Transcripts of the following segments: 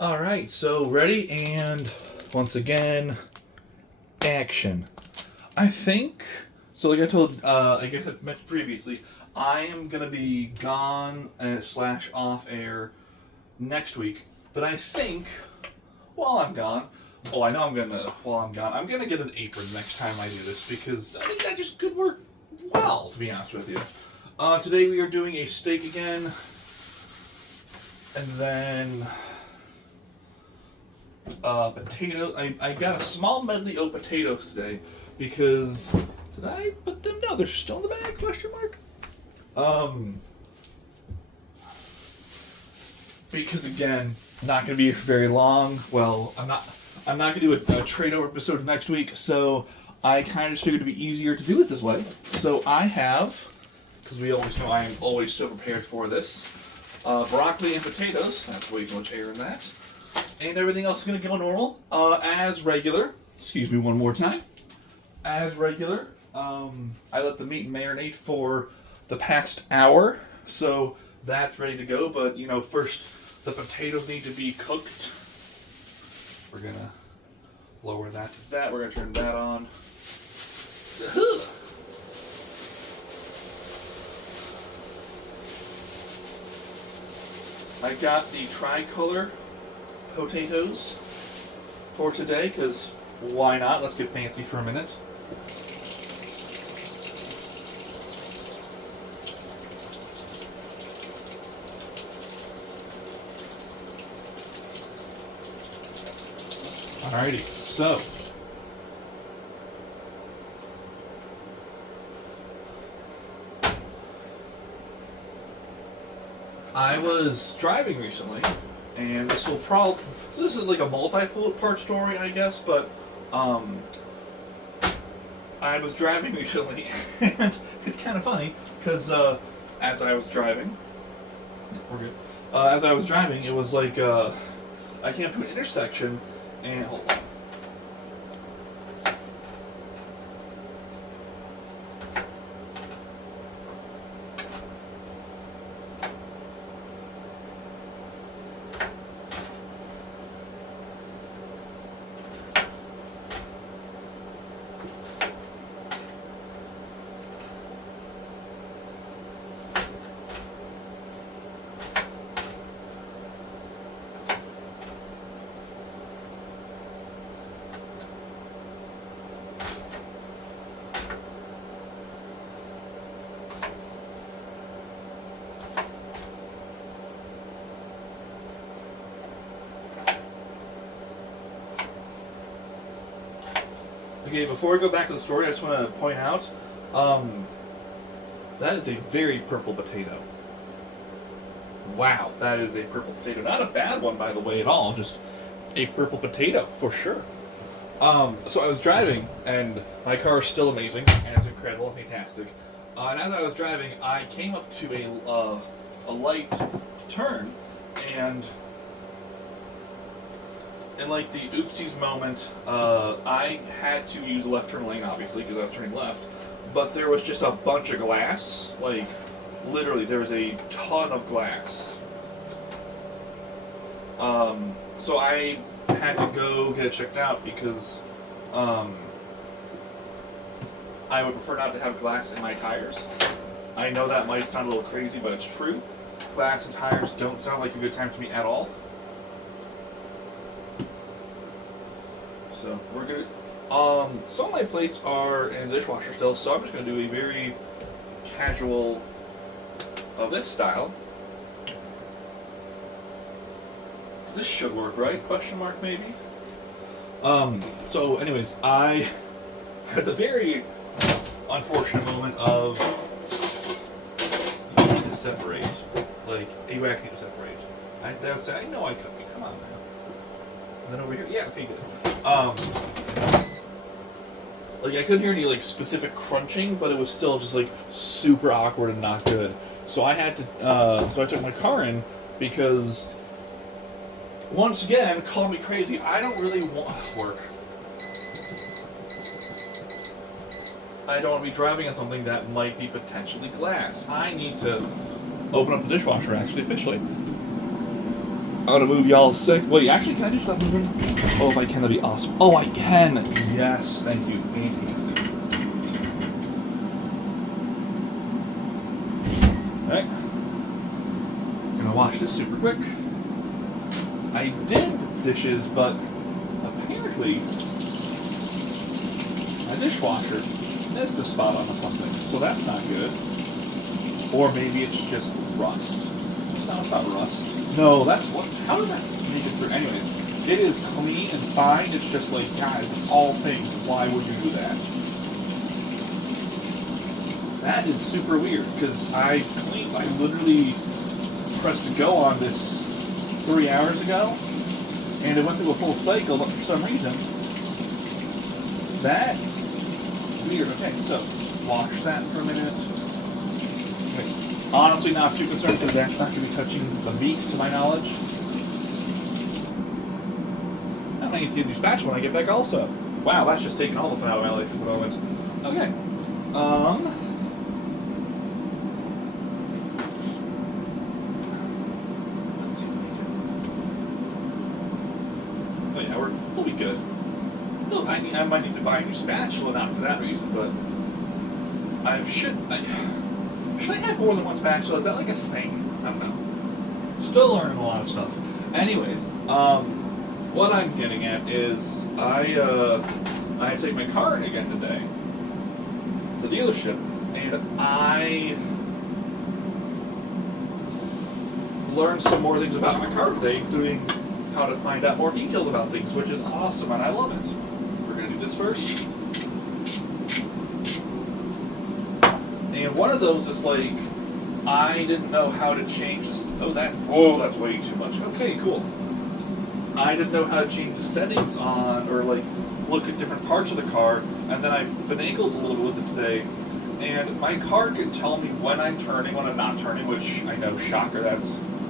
All right, so ready and once again, action. I think so. Like I told, I guess I mentioned previously, I am gonna be gone slash off air next week. But I think while I'm gone, well, I know I'm gonna while I'm gone, I'm gonna get an apron next time I do this because I think that just could work well. To be honest with you, today we are doing a steak again, and then. Potatoes. I got a small medley of potatoes today because did I put them? No, they're still in the bag. Question mark. Because again, not going to be very long. Well, I'm not. I'm not going to do a trade over episode next week, so I kind of just figured it'd be easier to do it this way. So I have, because we always know I am always so prepared for this, broccoli and potatoes. That's way too much air in that. And everything else is going to go normal, as regular. Excuse me one more time. As regular. I let the meat marinate for the past hour, so that's ready to go. But, you know, first the potatoes need to be cooked. We're going to lower that to that. We're going to turn that on. I got the tricolor potatoes for today, because why not? Let's get fancy for a minute. Alrighty, so I was driving recently, and this will probably, so this is like a multi-part story, I guess, but I was driving recently, and it's kind of funny, because as I was driving, we're good, as I was driving, it was like, I came to an intersection, and, hold on. Okay, before we go back to the story, I just want to point out, that is a very purple potato. Wow, that is a purple potato. Not a bad one, by the way, at all. Just a purple potato, for sure. So I was driving, and my car is still amazing, and it's incredible and fantastic. And as I was driving, I came up to a light turn, and in like the oopsies moment, I had to use the left turn lane, obviously, because I was turning left, but there was just a bunch of glass. Like, literally, there was a ton of glass. So I had to go get it checked out because I would prefer not to have glass in my tires. I know that might sound a little crazy, but it's true. Glass and tires don't sound like a good time to me at all. So we're good. Some of my plates are in the dishwasher still, so I'm just going to do a very casual of this style. This should work, right? Question mark, maybe? So anyways, I had the very unfortunate moment of you need to separate. Like, you actually need to separate. I know I could be. Come on, man. And then over here, yeah, okay, good. Like, I couldn't hear any, like, specific crunching, but it was still just, like, super awkward and not good. So I had to, so I took my car in, because, once again, call me crazy, I don't really want work. I don't want to be driving on something that might be potentially glass. I need to open up the dishwasher, actually, officially. gonna move y'all sick. Wait, actually, can I just stop moving? Oh, if I can, that'd be awesome. Oh, I can. Yes, thank you. Fantastic. Alright. Gonna wash this super quick. I did dishes, but apparently my dishwasher missed a spot on something, so that's not good. Or maybe it's just rust. No, it's not rust. No, that's what. How does that make it through? Anyways, it is clean and fine. It's just like, guys, of all things, why would you do that? That is super weird because I literally pressed go on this 3 hours ago, and it went through a full cycle, but for some reason, that weird. Okay, so wash that for a minute. Honestly, not too concerned because that's not going to be touching the meat, to my knowledge. I might need to use spatula when I get back also. Wow, that's just taking all the fun out of my life for the moment. Okay. Let's see if we can... Oh yeah, we'll be good. Well, I might need to buy a new spatula, not for that reason, but... Should I have more than one spatula? Is that like a thing? I don't know. Still learning a lot of stuff. Anyways, what I'm getting at is I have to take my car in again today. It's a dealership, and I learned some more things about my car today, including how to find out more details about things, which is awesome, and I love it. We're gonna do this first. And one of those is like, I didn't know how to change this. Oh, that's way too much. Okay, cool. I didn't know how to change the settings on, or like, look at different parts of the car, and then I finagled a little bit with it today, and my car can tell me when I'm turning, when I'm not turning, which I know, shocker, that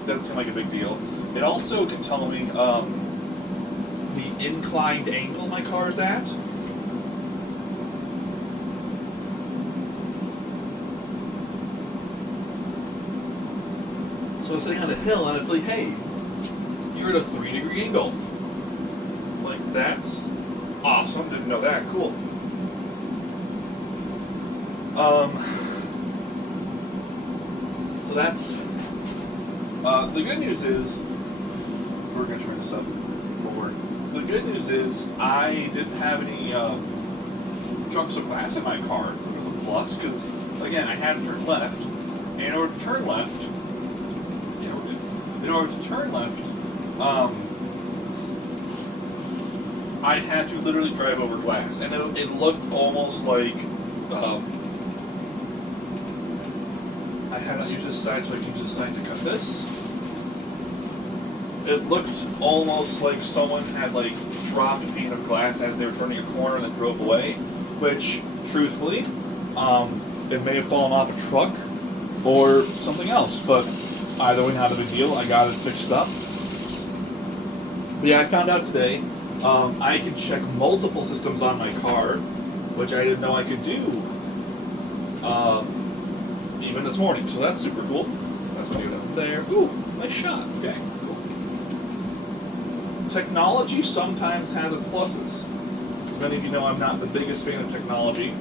doesn't seem like a big deal. It also can tell me the inclined angle my car is at. So I was sitting on a hill, and it's like, hey, you're at a 3-degree angle. Like, that's awesome. Didn't know that. Cool. So that's... the good news is... We're going to turn this up forward. The good news is I didn't have any chunks of glass in my car, which was a plus, because, again, I had to turn left. And in order to turn left... I had to literally drive over glass, and it looked almost like I had not used this side, so I can use this side to cut this. It looked almost like someone had like dropped a pane of glass as they were turning a corner and then drove away, which, truthfully, it may have fallen off a truck or something else, but either way, not a big deal. I got it fixed up. But yeah, I found out today I can check multiple systems on my car, which I didn't know I could do even this morning. So that's super cool. That's what I do up there. Ooh, nice shot. Okay, cool. Technology sometimes has its pluses. Many of you know I'm not the biggest fan of technology,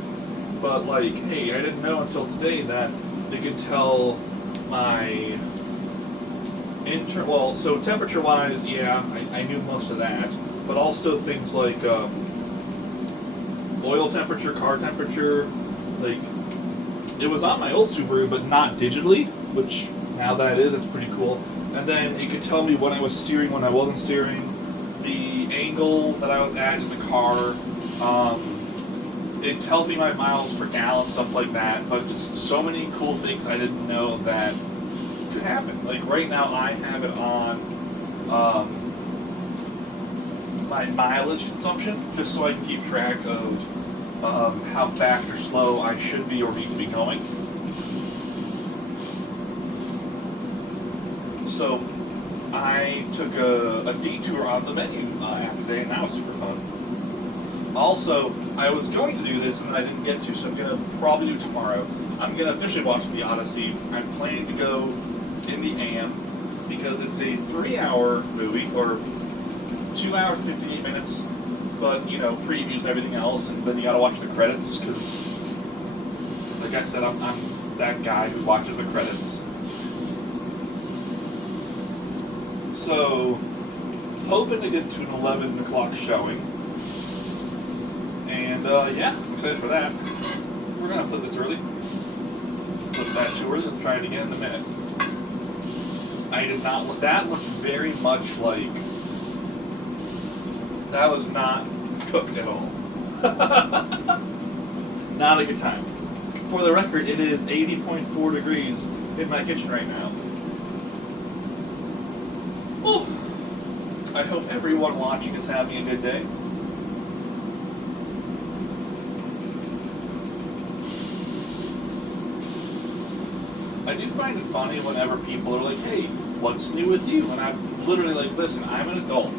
but like, hey, I didn't know until today that they could tell my so temperature-wise, yeah, I knew most of that, but also things like oil temperature, car temperature, like, it was on my old Subaru, but not digitally, which now that it is, it's pretty cool. And then it could tell me when I was steering, when I wasn't steering, the angle that I was at in the car, it tells me my miles per gallon, stuff like that, but just so many cool things I didn't know that could happen. Like right now I have it on my mileage consumption, just so I can keep track of how fast or slow I should be or need to be going. So I took a detour on the menu app today, and that was super fun. Also, I was going to do this and I didn't get to, so I'm going to probably do tomorrow. I'm going to officially watch the Odyssey. I'm planning to go in the AM. because it's a 3-hour movie, or 2 hours and 58 minutes, but, you know, previews and everything else, and then you gotta watch the credits, because, like I said, I'm that guy who watches the credits. So, hoping to get to an 11 o'clock showing. And, yeah, I'm excited for that. We're gonna flip this early. Flip that too early. Let's try it again in a minute. I did not look. That looked very much like. That was not cooked at all. Not a good time. For the record, it is 80.4 degrees in my kitchen right now. Oh. I hope everyone watching is having a good day. I do find it funny whenever people are like, hey, what's new with you? And I'm literally like, listen, I'm an adult.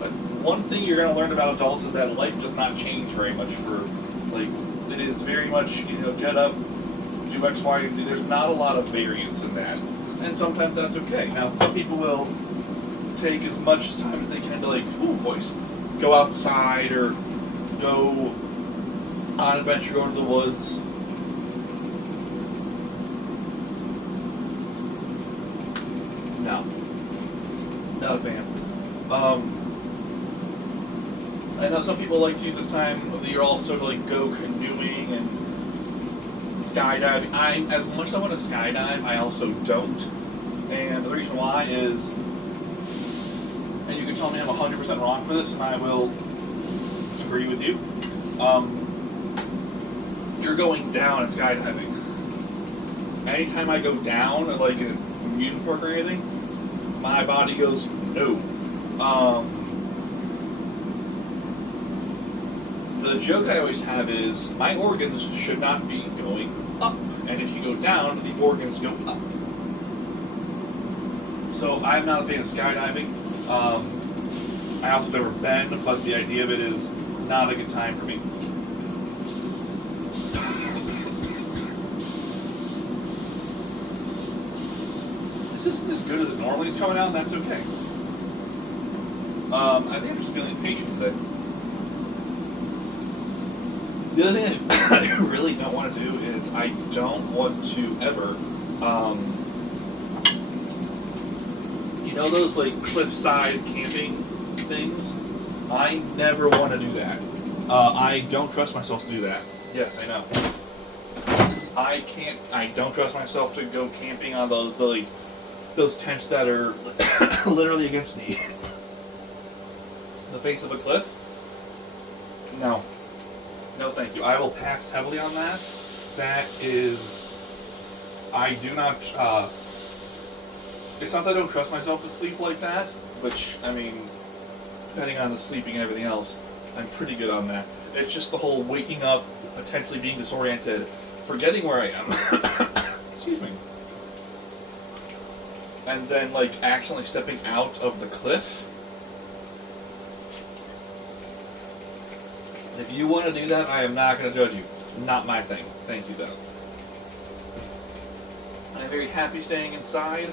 But one thing you're going to learn about adults is that life does not change very much for, like, it is very much, you know, get up, do X, Y, and Z. There's not a lot of variance in that. And sometimes that's okay. Now, some people will take as much time as they can to, like, go outside or go on an adventure, go to the woods. No. Not a fan. I know some people like to use this time of the year also to like go canoeing and skydiving. As much as I want to skydive, I also don't. And the reason why is, and you can tell me I'm 100% wrong for this, and I will agree with you. You're going down in skydiving. Anytime I go down, like in an amusement park or anything, my body goes, no. The joke I always have is, my organs should not be going up. And if you go down, the organs go up. So I'm not a fan of skydiving. I also never been, but the idea of it is not a good time for me. This isn't as good as it normally is coming out, and that's okay. I think I'm just feeling impatient today. The other thing I really don't want to do is I don't want to ever, you know those like cliffside camping things? I never want to do that. I don't trust myself to do that. Yes, I know. I don't trust myself to go camping on those tents that are literally against the face of a cliff. No. No, thank you. I will pass heavily on that. That is, I do not, it's not that I don't trust myself to sleep like that, which, I mean, depending on the sleeping and everything else, I'm pretty good on that. It's just the whole waking up, potentially being disoriented, forgetting where I am. Excuse me. And then, like, accidentally stepping out of the cliff. If you want to do that, I am not going to judge you. Not my thing. Thank you, though. I'm very happy staying inside,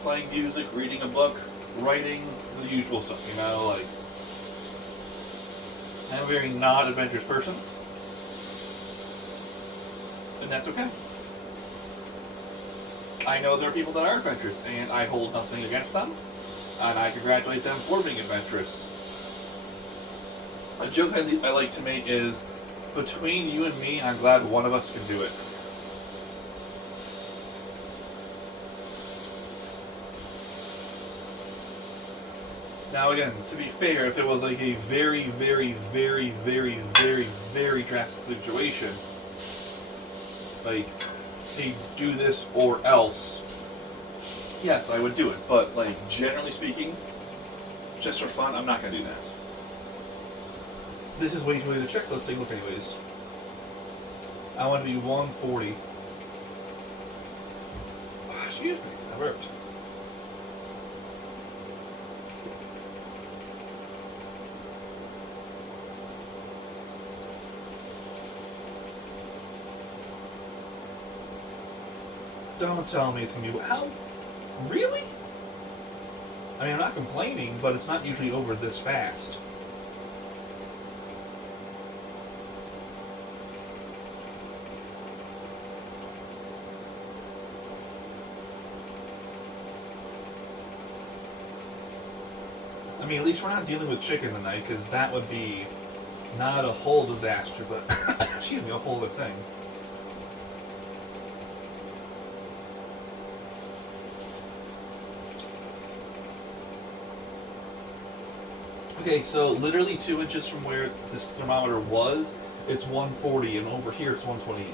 playing music, reading a book, writing, the usual stuff, you know, like... I'm a very not adventurous person. And that's okay. I know there are people that are adventurous, and I hold nothing against them, and I congratulate them for being adventurous. A joke I like to make is, between you and me, I'm glad one of us can do it. Now again, to be fair, if it was like a very, very, very, very, very, very drastic situation, like, say, do this or else, yes, I would do it. But, like, generally speaking, just for fun, I'm not going to do that. This is way too early to check. Let's take a look anyways. I want to be 140. Oh, excuse me, I burped. Don't tell me it's going to be... How? Really? I mean, I'm not complaining, but it's not usually over this fast. I mean, at least we're not dealing with chicken tonight, because that would be not a whole disaster, but excuse me, a whole other thing. Okay, so literally 2 inches from where this thermometer was, it's 140, and over here it's 128.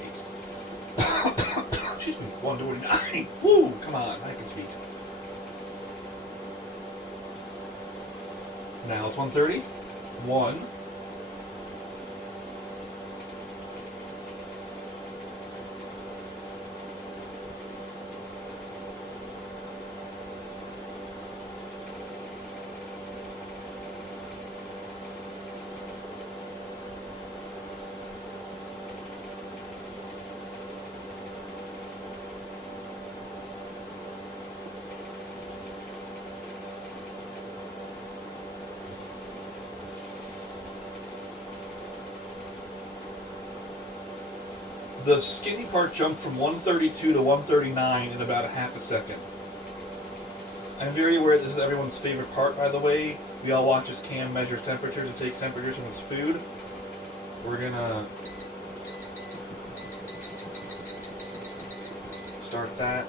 Excuse me, 129. Woo! Come on, I can speak. Now it's 130. 1. The skinny part jumped from 132 to 139 in about a half a second. I'm very aware this is everyone's favorite part, by the way. We all watch as Cam measures temperatures and takes temperatures from his food. We're gonna start that.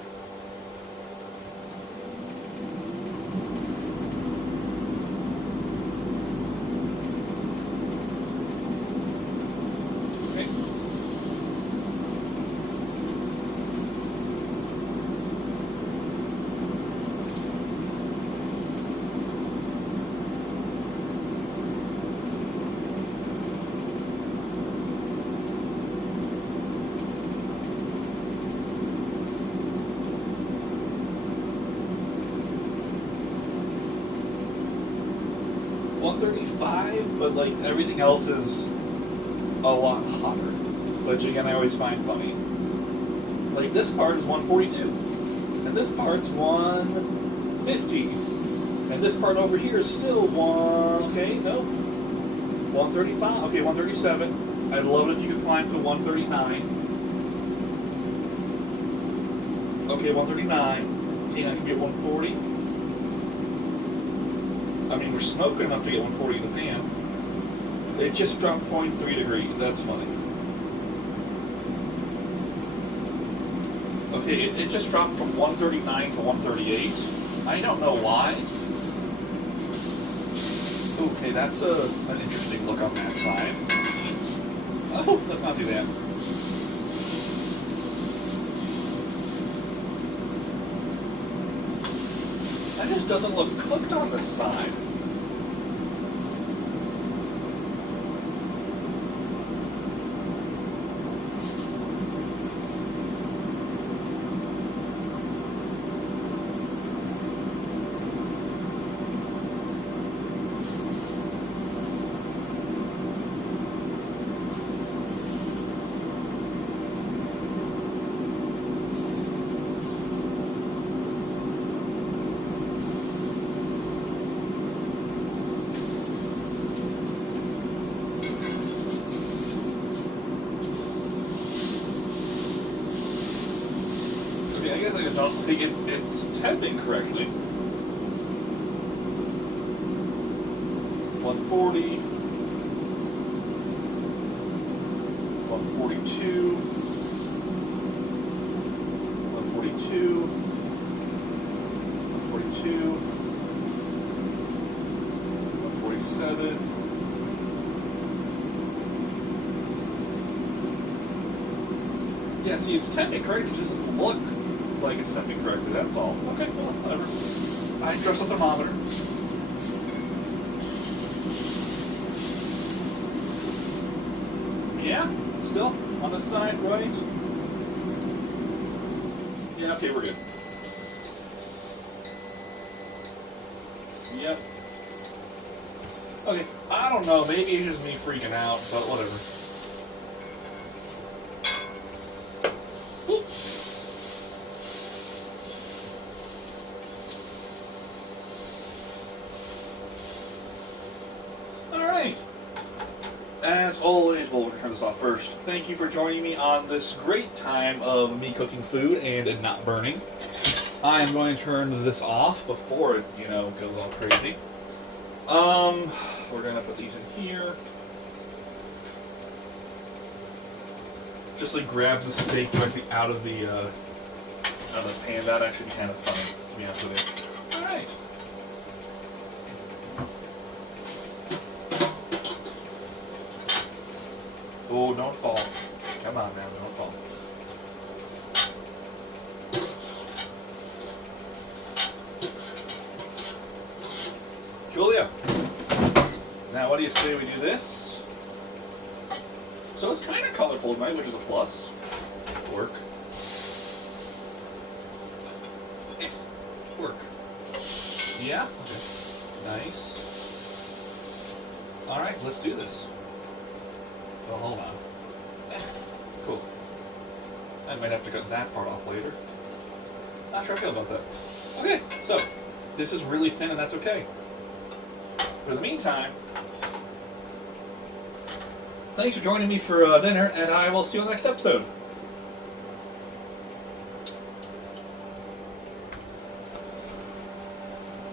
But like everything else is a lot hotter, which again I always find funny. Like this part is 142, and this part's 150, and this part over here is still 135. Okay, 137. I'd love it if you could climb to 139. Okay, 139. Okay, I can get 140. I mean, we're smoking enough to get 140 in the pan. It just dropped 0.3 degrees. That's funny. Okay, it just dropped from 139 to 138. I don't know why. Okay, that's an interesting look on that side. Oh, let's not do that. That just doesn't look cooked on the side. I don't think it's temping correctly. 140, 142, 142, 142, 147. Yeah, see, it's temping correctly, it doesn't look like it's temping correctly, that's all. Okay, well, whatever. I trust the thermometer. Yeah, still on the side, right? Yeah, okay, we're good. Yep. Okay, I don't know, maybe it's just me freaking out, but whatever. as always, we'll turn this off first. Thank you for joining me on this great time of me cooking food and it not burning. I am going to turn this off before it, goes all crazy. We're gonna put these in here. Just like grab the steak directly out of the pan. That actually be kind of funny, to be honest with you. All right. Oh, don't fall. Come on now, don't fall. Coolio. Now, what do you say we do this? So it's kind of colorful tonight, which is a plus. Work. Work. Yeah? Okay. Nice. Alright, let's do this. Well, hold on. Cool. I might have to cut that part off later. Not sure how I feel about that. Okay, so this is really thin and that's okay. But in the meantime, thanks for joining me for dinner, and I will see you on the next episode.